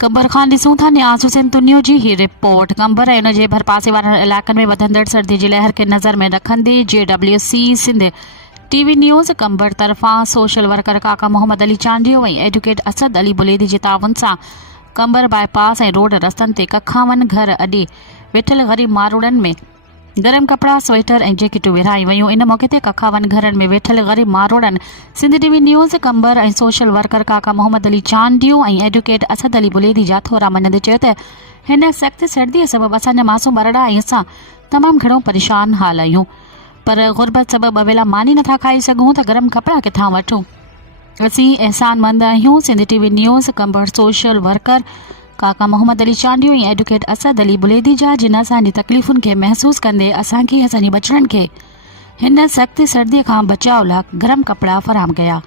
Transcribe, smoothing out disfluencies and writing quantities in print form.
कंबर खान ॾिसूं था न्याज़ हुसैन तुनियो जी ही रिपोर्ट। कंबर ऐं उन जे भरपासे वारनि इलाइक़नि में वधंदड़ सर्दी जी लहर खे नज़र में रखंदे JWC सिंध TV न्यूज़ कंबर तरफ़ां सोशल वर्कर काका मोहम्मद अली चांडियो ऐं एडवोकेट असद अली बुलेदी जे ताउन सां कंबर बाईपास ऐं रोड रस्तनि ते कखावन घर अॾे वेठल ग़रीब मारूड़नि में गरम कपड़ा स्वेटर ऐं जैकेटूं विरहाई वयूं। इन मौक़े ते कखावन घरनि में वेठल ग़रीब मारूड़नि सिंध TV न्यूज़ कंबर ऐं सोशल वर्कर काका मोहम्मद अली चांडियो ऐं एडवोकेट असद अली बुलेदी जा थोरा मञंदे चयो त हिन सख़्त सर्दीअ सबबि असांजा मासूम बरड़ा ऐं असां तमामु घणो परेशान हाल आहियूं, पर गुरबत सबबि अवेला मानी नथा खाई सघूं त गरम कपड़ा किथां वठूं। असीं एहसानमंद आहियूं। सिंध TV न्यूज़ कंबर सोशल वर्कर काका मोहम्मद अली चांडियो ऐं एडवोकेट असद अली बुलेदी जा, जिन असांजी तकलीफ़ुनि खे महसूस कंदे असांखे असांजी बचड़नि खे हिन सख़्त सर्दीअ खां बचाव लाइ गरम कपड़ा फ़राहम कया।